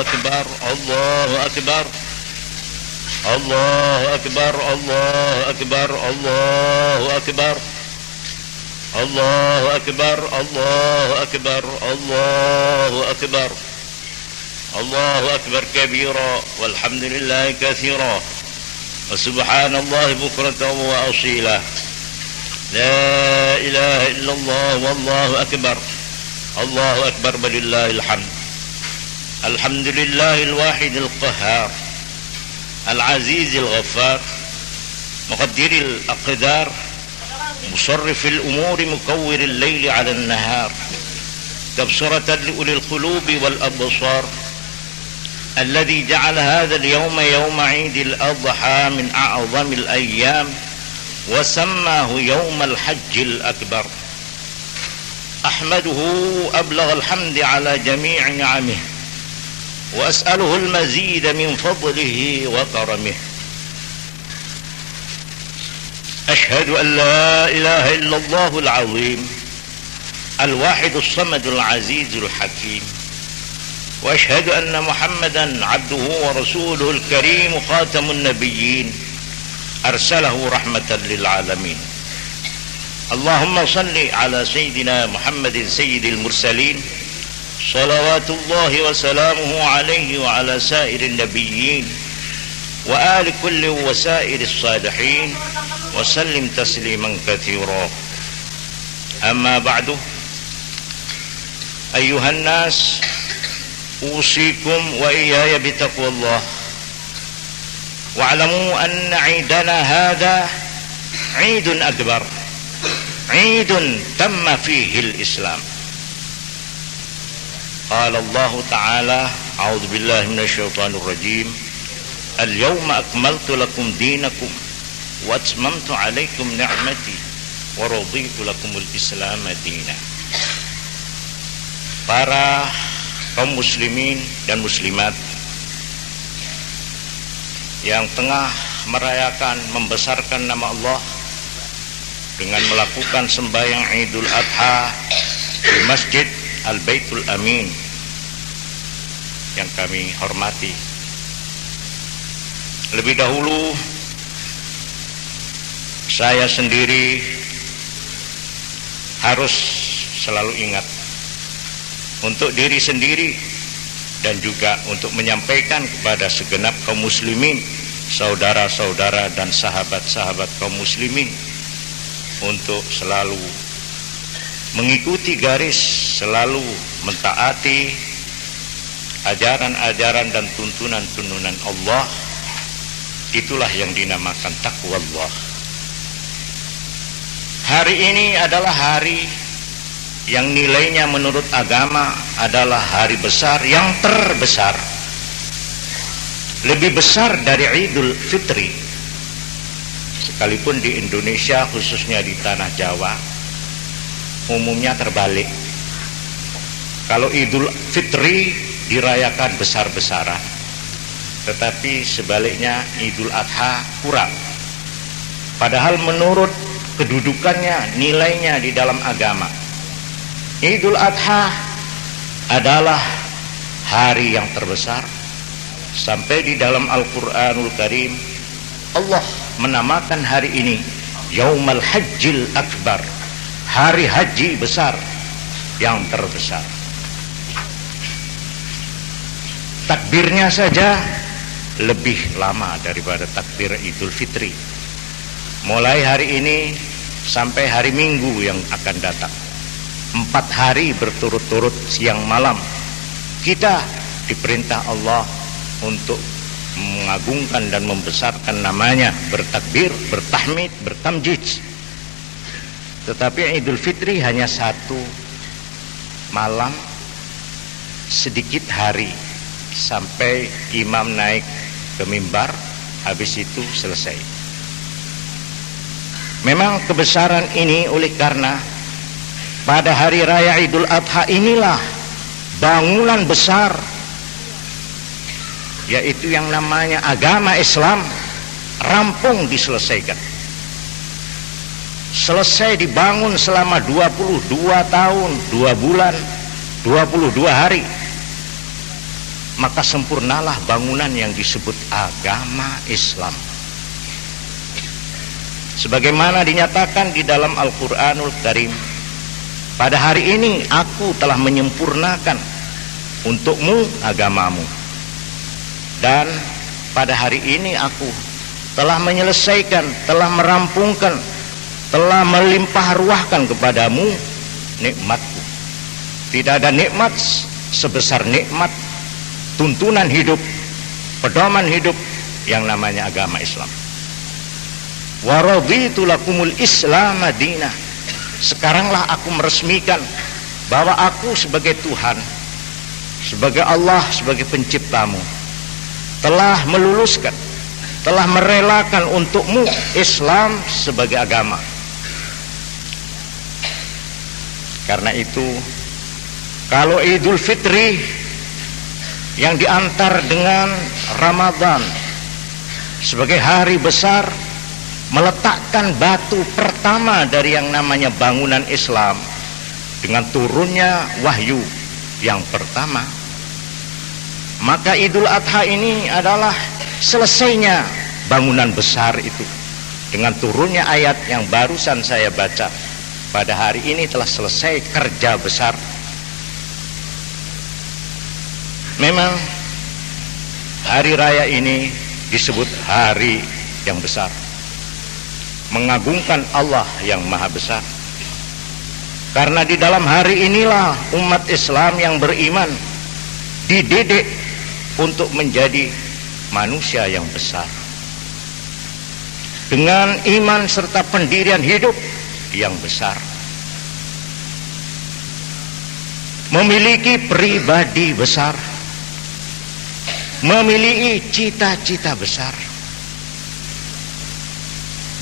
أكبر الله أكبر الله أكبر الله أكبر الله أكبر الله أكبر الله أكبر الله أكبر الله أكبر كبيرا والحمد لله كثيرا وسبحان الله بكرة وأصيلا لا إله إلا الله والله أكبر الله أكبر ولله الحمد الحمد لله الواحد القهار العزيز الغفار مقدر الأقدار مصرف الأمور مكور الليل على النهار تبصرة لأولي القلوب والأبصار الذي جعل هذا اليوم يوم عيد الأضحى من أعظم الأيام وسماه يوم الحج الأكبر أحمده أبلغ الحمد على جميع نعمه وأسأله المزيد من فضله وكرمه أشهد أن لا إله إلا الله العظيم الواحد الصمد العزيز الحكيم وأشهد أن محمدا عبده ورسوله الكريم خاتم النبيين أرسله رحمة للعالمين اللهم صل على سيدنا محمد سيد المرسلين صلوات الله وسلامه عليه وعلى سائر النبيين وآل كل وسائر الصالحين وسلم تسليما كثيرا أما بعد أيها الناس أوصيكم وإياي بتقوى الله واعلموا أن عيدنا هذا عيد أكبر عيد تم فيه الإسلام قال الله تعالى أعوذ بالله من الشيطان الرجيم اليوم أكملت لكم دينكم وأتممت عليكم نعمتي ورضيت لكم الإسلام دينا. Para kaum muslimin dan muslimat yang tengah merayakan membesarkan nama Allah dengan melakukan sembahyang Idul Adha di Masjid Al-Baitul Amin yang kami hormati. Lebih dahulu saya sendiri harus selalu ingat untuk diri sendiri dan juga untuk menyampaikan kepada segenap kaum muslimin, saudara-saudara dan sahabat-sahabat kaum muslimin untuk selalu mengikuti garis, selalu mentaati ajaran-ajaran dan tuntunan-tuntunan Allah. Itulah yang dinamakan taqwa Allah. Hari ini adalah hari yang nilainya menurut agama adalah hari besar yang terbesar, lebih besar dari Idul Fitri. Sekalipun di Indonesia, khususnya di tanah Jawa, umumnya terbalik. Kalau Idul Fitri dirayakan besar-besaran, tetapi sebaliknya Idul Adha kurang. Padahal menurut kedudukannya, nilainya di dalam agama, Idul Adha adalah hari yang terbesar. Sampai di dalam Al-Quranul Karim Allah menamakan hari ini Yaumul Hajjil Akbar, hari haji besar yang terbesar. Takbirnya saja lebih lama daripada takbir Idul Fitri. Mulai hari ini sampai hari Minggu yang akan datang, 4 hari berturut-turut siang malam kita diperintah Allah untuk mengagungkan dan membesarkan namanya, bertakbir, bertahmid, bertamjid. Tetapi Idul Fitri hanya 1 malam, sedikit hari, sampai imam naik ke mimbar, habis itu selesai. Memang kebesaran ini oleh karena pada hari raya Idul Adha inilah bangunan besar, yaitu yang namanya agama Islam, rampung diselesaikan. Selesai dibangun selama 22 tahun, 2 bulan, 22 hari. maka sempurnalah bangunan yang disebut agama Islam. Sebagaimana dinyatakan di dalam Al-Quranul Karim, pada hari ini aku telah menyempurnakan untukmu agamamu, dan pada hari ini aku telah menyelesaikan, telah merampungkan, telah melimpah ruahkan kepadamu nikmatku. Tidak ada nikmat sebesar nikmat tuntunan hidup, pedoman hidup yang namanya agama Islam. Wa raditu lakumul Islam madinah. Sekaranglah aku meresmikan bahwa aku sebagai Tuhan, sebagai Allah, sebagai penciptamu, telah meluluskan, telah merelakan untukmu Islam sebagai agama. Karena itu, kalau Idul Fitri yang diantar dengan Ramadan sebagai hari besar, meletakkan batu pertama dari yang namanya bangunan Islam dengan turunnya wahyu yang pertama, maka Idul Adha ini adalah selesainya bangunan besar itu dengan turunnya ayat yang barusan saya baca. Pada hari ini telah selesai kerja besar. Memang hari raya ini disebut hari yang besar, mengagungkan Allah yang maha besar. Karena di dalam hari inilah umat Islam yang beriman dididik untuk menjadi manusia yang besar, dengan iman serta pendirian hidup yang besar, memiliki pribadi besar, memiliki cita-cita besar,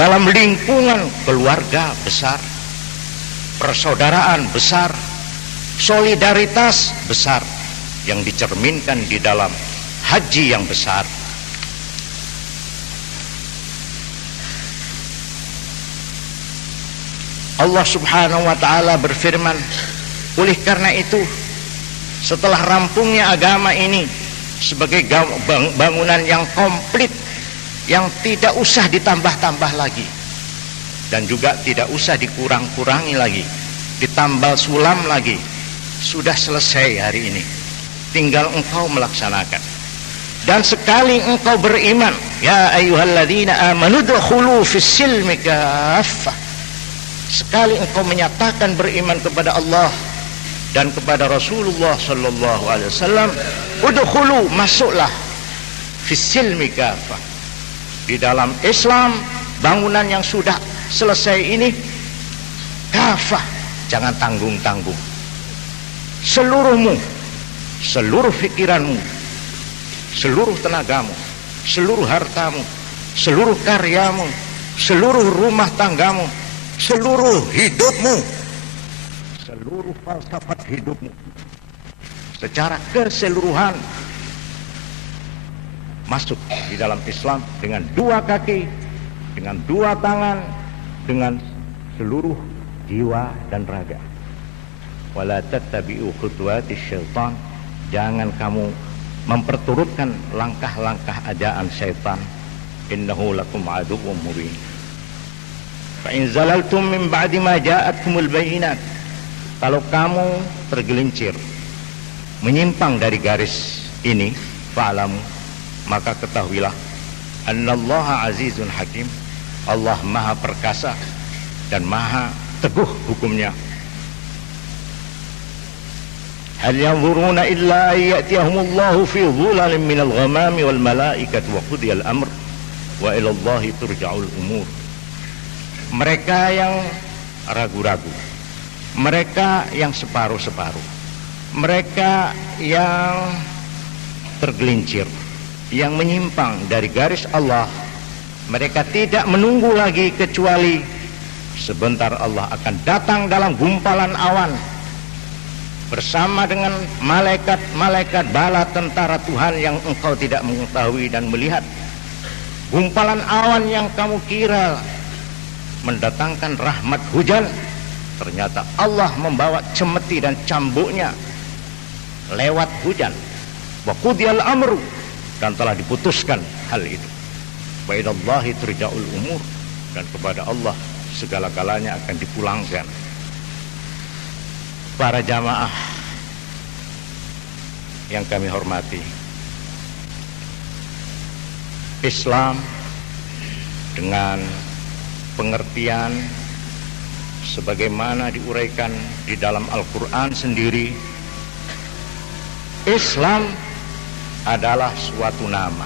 dalam lingkungan keluarga besar, persaudaraan besar, solidaritas besar yang dicerminkan di dalam haji yang besar. Allah Subhanahu wa ta'ala berfirman, oleh karena itu setelah rampungnya agama ini sebagai bangunan yang komplit, yang tidak usah ditambah-tambah lagi dan juga tidak usah dikurang-kurangi lagi, ditambal sulam lagi, sudah selesai hari ini, tinggal engkau melaksanakan. Dan sekali engkau beriman, ya ayyuhalladzina amanu dkhulu fis-silmi kaffah, sekali engkau menyatakan beriman kepada Allah dan kepada Rasulullah sallallahu alaihi wasallam, udkhulu, masuklah, fis-silmi kaffah, di dalam Islam, bangunan yang sudah selesai ini, kafah, jangan tanggung-tanggung. Seluruhmu, seluruh pikiranmu, seluruh tenagamu, seluruh hartamu, seluruh karyamu, seluruh rumah tanggamu, seluruh hidupmu, seluruh falsafat hidupmu secara keseluruhan masuk di dalam Islam dengan dua kaki, dengan dua tangan, dengan seluruh jiwa dan raga. Wala tattabi'u khutuwatis syaitan, jangan kamu memperturutkan langkah-langkah ajaan syaitan. Innahu lakum aduwwum mubin. Fa in zalaltum min ba'di ma ja'atkumul bayyinat, kalau kamu tergelincir, menyimpang dari garis ini, fa'lamu, maka ketahuilah, annallaha azizun hakim, Allah maha perkasa dan maha teguh hukumnya. Hal yanzuruna illa ayyatiyahumullahu fi dhulalin minal ghamami wal malaikatu wa qudiyal amr wa ilallahi turja'ul umur. Mereka yang ragu-ragu, mereka yang separuh-separuh, mereka yang tergelincir, yang menyimpang dari garis Allah, mereka tidak menunggu lagi kecuali sebentar Allah akan datang dalam gumpalan awan bersama dengan malaikat-malaikat bala tentara Tuhan yang engkau tidak mengetahui dan melihat. Gumpalan awan yang kamu kira mendatangkan rahmat hujan, ternyata Allah membawa cemeti dan cambuknya lewat hujan, wa qudiyal amru, dan telah diputuskan hal itu. Wa ilallahi turja'ul umur, dan kepada Allah segala-galanya akan dipulangkan. Para jamaah yang kami hormati, Islam dengan pengertian sebagaimana diuraikan di dalam Al-Quran sendiri, Islam adalah suatu nama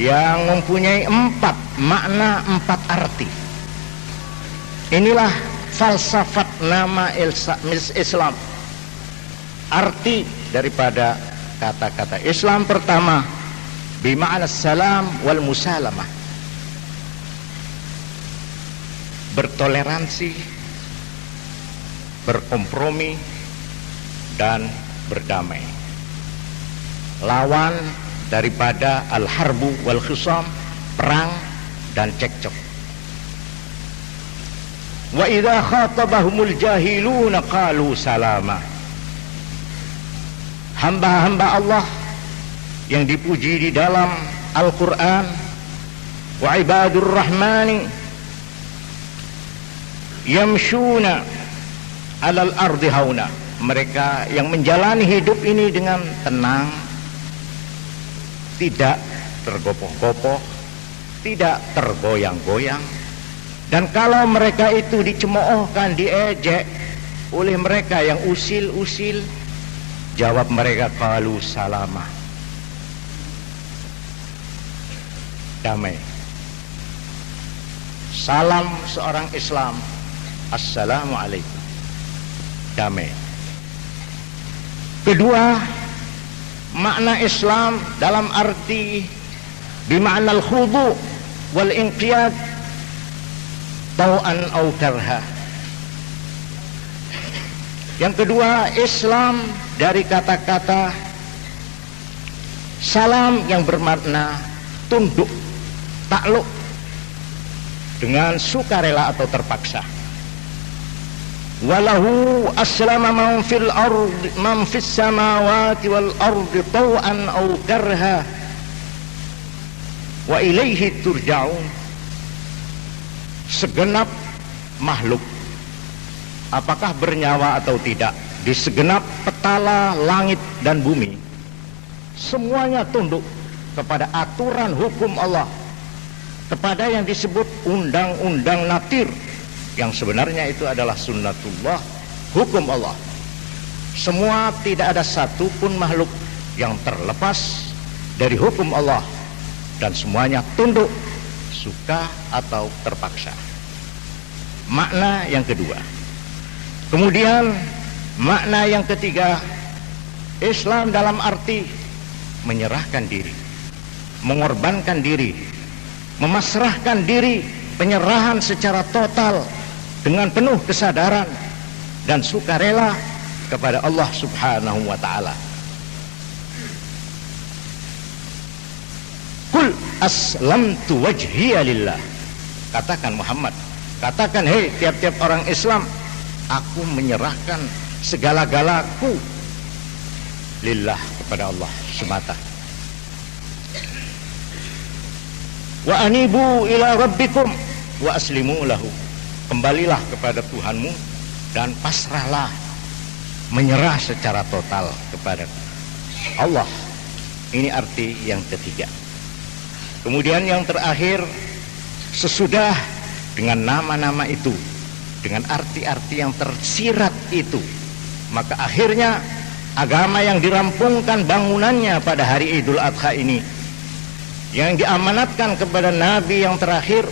yang mempunyai 4 makna, 4 arti. Inilah falsafat nama Islam. Arti daripada kata-kata Islam pertama, bima'na salam wal musalamah, bertoleransi, berkompromi, dan berdamai. Lawan daripada al-harbu wal khisam, perang dan cekcok. Wa idza khatabahumul jahiluna qalu salama. Hamba-hamba Allah yang dipuji di dalam Al-Quran, wa ibadur rahmani yamshuna alal ardi hauna, mereka yang menjalani hidup ini dengan tenang, tidak tergopoh-gopoh, tidak tergoyang-goyang. Dan kalau mereka itu dicemoohkan, diejek oleh mereka yang usil-usil, jawab mereka qalu salama, damai. Salam seorang Islam, assalamualaikum, damai. Kedua, makna Islam dalam arti bima'na al-khudu wal inqiyad tau'an aw karha. Yang kedua, Islam dari kata-kata salam yang bermakna tunduk, takluk dengan sukarela atau terpaksa. Walahu aslama man fil ardi man fis samawati wal ardi tau'an aw karha wa ilaihi turja'un. Segenap makhluk, apakah bernyawa atau tidak, di segenap petala langit dan bumi, semuanya tunduk kepada aturan hukum Allah, kepada yang disebut undang-undang natir, yang sebenarnya itu adalah sunnatullah, hukum Allah. Semua, tidak ada satupun makhluk yang terlepas dari hukum Allah, dan semuanya tunduk, suka atau terpaksa. Makna yang kedua. Kemudian makna yang ketiga, Islam dalam arti menyerahkan diri, mengorbankan diri, memasrahkan diri, penyerahan secara total dengan penuh kesadaran dan sukarela kepada Allah Subhanahu wa ta'ala. Qul aslamtu wajhiya lillah. Katakan Muhammad, katakan hei tiap-tiap orang Islam, aku menyerahkan segala-galaku lillah, kepada Allah semata. Wa anibu ila rabbikum wa aslimu lahu. Kembalilah kepada Tuhanmu dan pasrahlah, menyerah secara total kepada Allah. Ini arti yang ketiga. Kemudian yang terakhir, sesudah dengan nama-nama itu, dengan arti-arti yang tersirat itu, maka akhirnya agama yang dirampungkan bangunannya pada hari Idul Adha ini, yang diamanatkan kepada Nabi yang terakhir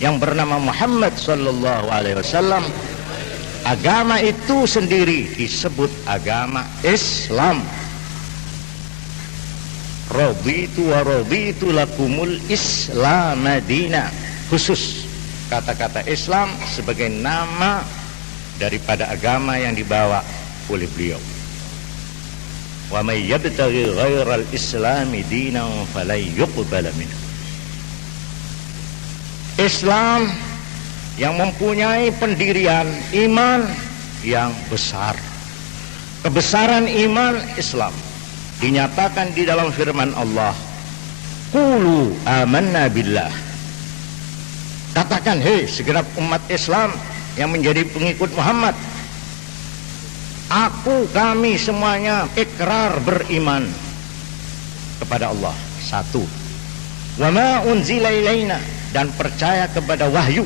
yang bernama Muhammad sallallahu alaihi wasallam, agama itu sendiri disebut agama Islam. Raditu wa raditu lakumul Islam madina. Khusus kata-kata Islam sebagai nama daripada agama yang dibawa oleh beliau. Wa may yabtaghi ghairal islami dinan falan yuqbala minhu. Islam yang mempunyai pendirian iman yang besar. Kebesaran iman Islam dinyatakan di dalam firman Allah, qulu amanna billah. Katakan, hei segenap umat Islam yang menjadi pengikut Muhammad, kami semuanya ikrar beriman kepada Allah satu. Wa ma unzila ilaina, dan percaya kepada wahyu,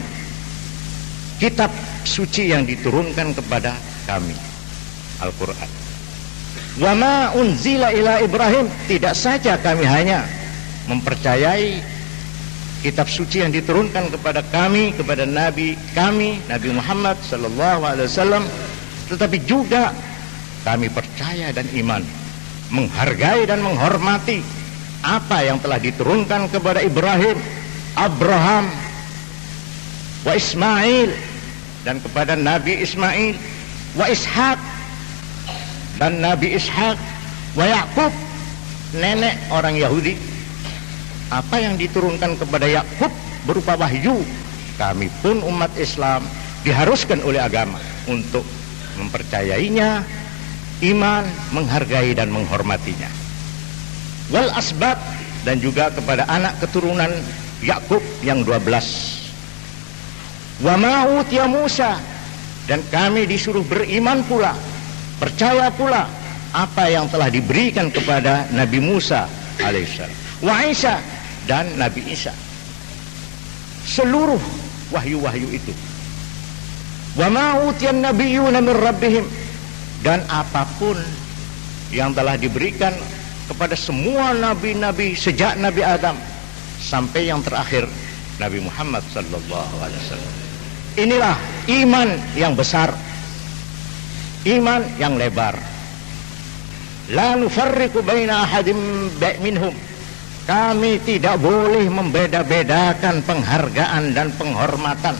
kitab suci yang diturunkan kepada kami, Al-Quran. Wa ma unzila ila Ibrahim, tidak saja kami hanya mempercayai kitab suci yang diturunkan kepada kami, kepada Nabi kami, Nabi Muhammad sallallahu alaihi wasallam, tetapi juga kami percaya dan iman, menghargai dan menghormati apa yang telah diturunkan kepada Ibrahim, Abraham, wa Ismail, dan kepada Nabi Ismail, wa Ishak, dan Nabi Ishak, wa Yakub, nenek orang Yahudi. Apa yang diturunkan kepada Yakub berupa wahyu, kami pun umat Islam diharuskan oleh agama untuk mempercayainya, iman, menghargai dan menghormatinya. Wal asbab, dan juga kepada anak keturunan Yakub yang 12. Wa ma utiya Musa, dan kami disuruh beriman pula, percaya pula apa yang telah diberikan kepada Nabi Musa alaihissalam, wa Isa, dan Nabi Isa. Seluruh wahyu-wahyu itu. Wa ma utiyan nabiyyuna min rabbihim, dan apapun yang telah diberikan kepada semua nabi-nabi sejak Nabi Adam sampai yang terakhir Nabi Muhammad sallallahu alaihi wasallam. Inilah iman yang besar, iman yang lebar. La nufarriqu baina ahadin minhum, kami tidak boleh membeda-bedakan penghargaan dan penghormatan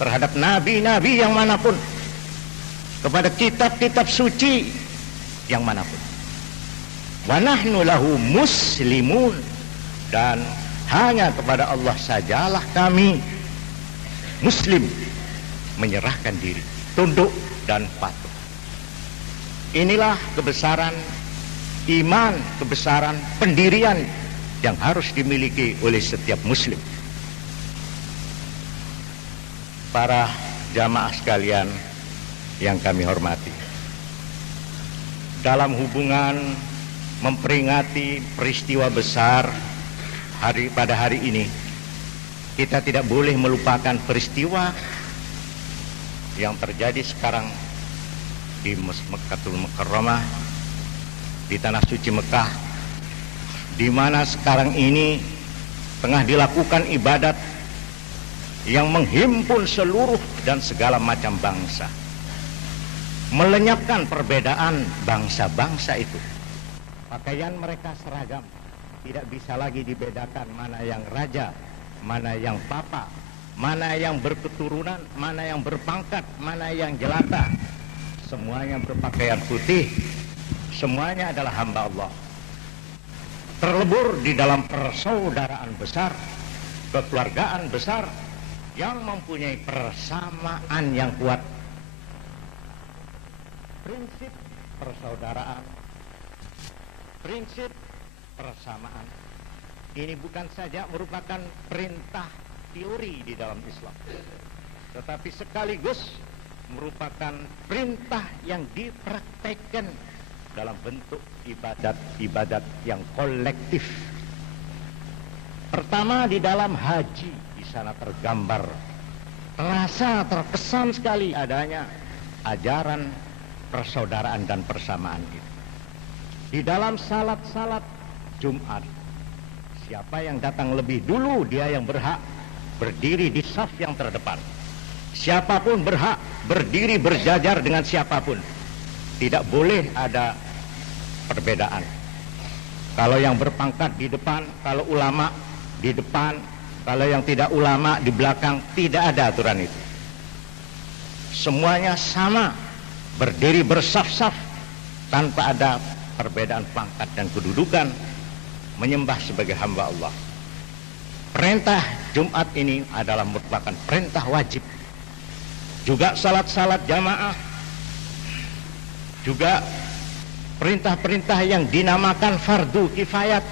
terhadap nabi-nabi yang manapun, kepada kitab-kitab suci yang manapun. Wa nahnu lahu muslimun, dan hanya kepada Allah sajalah kami muslim, menyerahkan diri, tunduk dan patuh. Inilah kebesaran iman, kebesaran pendirian yang harus dimiliki oleh setiap muslim. Para jamaah sekalian yang kami hormati, dalam hubungan memperingati peristiwa besar pada hari ini, kita tidak boleh melupakan peristiwa yang terjadi sekarang di Mekkatul Mukarramah, di tanah suci Mekah, di mana sekarang ini tengah dilakukan ibadat yang menghimpun seluruh dan segala macam bangsa, melenyapkan perbedaan bangsa-bangsa itu. Pakaian mereka seragam, tidak bisa lagi dibedakan mana yang raja, mana yang papa, mana yang berketurunan, mana yang berpangkat, mana yang jelata. Semuanya berpakaian putih, semuanya adalah hamba Allah, terlebur di dalam persaudaraan besar, kekeluargaan besar yang mempunyai persamaan yang kuat. Prinsip persaudaraan, prinsip persamaan ini bukan saja merupakan perintah teori di dalam Islam, tetapi sekaligus merupakan perintah yang dipraktekkan dalam bentuk ibadat-ibadat yang kolektif. Pertama, di dalam haji, di sana tergambar, terasa, terkesan sekali adanya ajaran persaudaraan dan persamaan itu. Di dalam salat-salat Jumat, siapa yang datang lebih dulu, dia yang berhak berdiri di saf yang terdepan. Siapapun berhak berdiri berjajar dengan siapapun. Tidak boleh ada perbedaan. Kalau yang berpangkat di depan, kalau ulama di depan, kalau yang tidak ulama di belakang, tidak ada aturan itu. Semuanya sama, berdiri bersaf-saf tanpa ada perbedaan pangkat dan kedudukan, menyembah sebagai hamba Allah. Perintah Jumat ini adalah merupakan perintah wajib. Juga salat-salat jamaah, juga perintah-perintah yang dinamakan fardu kifayat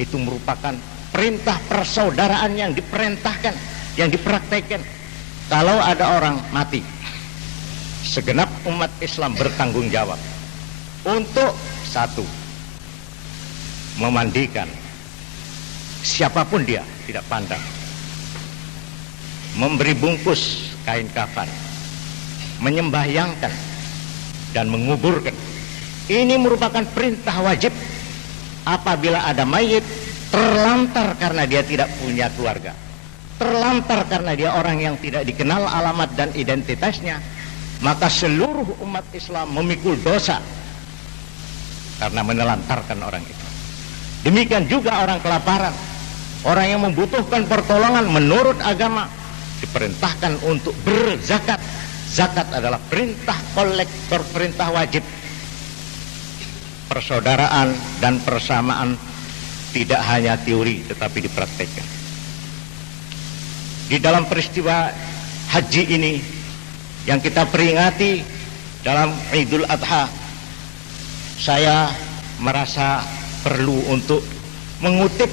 itu merupakan perintah persaudaraan yang diperintahkan, yang dipraktekkan. Kalau ada orang mati, segenap umat Islam bertanggung jawab untuk satu, memandikan siapapun dia, tidak pandang, memberi bungkus kain kafan, menyembahyangkan dan menguburkan. Ini merupakan perintah wajib. Apabila ada mayit terlantar karena dia tidak punya keluarga, terlantar karena dia orang yang tidak dikenal alamat dan identitasnya, maka seluruh umat Islam memikul dosa karena menelantarkan orang itu. Demikian juga orang kelaparan, orang yang membutuhkan pertolongan menurut agama diperintahkan untuk berzakat. Zakat adalah perintah kolektor, perintah wajib. Persaudaraan dan persamaan tidak hanya teori tetapi dipraktekkan. Di dalam peristiwa haji ini yang kita peringati dalam Idul Adha, saya merasa perlu untuk mengutip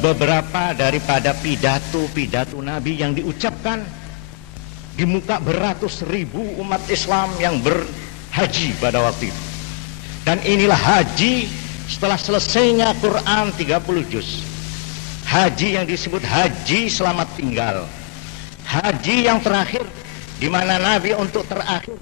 beberapa daripada pidato-pidato Nabi yang diucapkan di muka beratus ribu umat Islam yang berhaji pada waktu itu. Dan inilah haji setelah selesainya Quran 30 juz. Haji yang disebut haji selamat tinggal. Haji yang terakhir, di mana Nabi untuk terakhir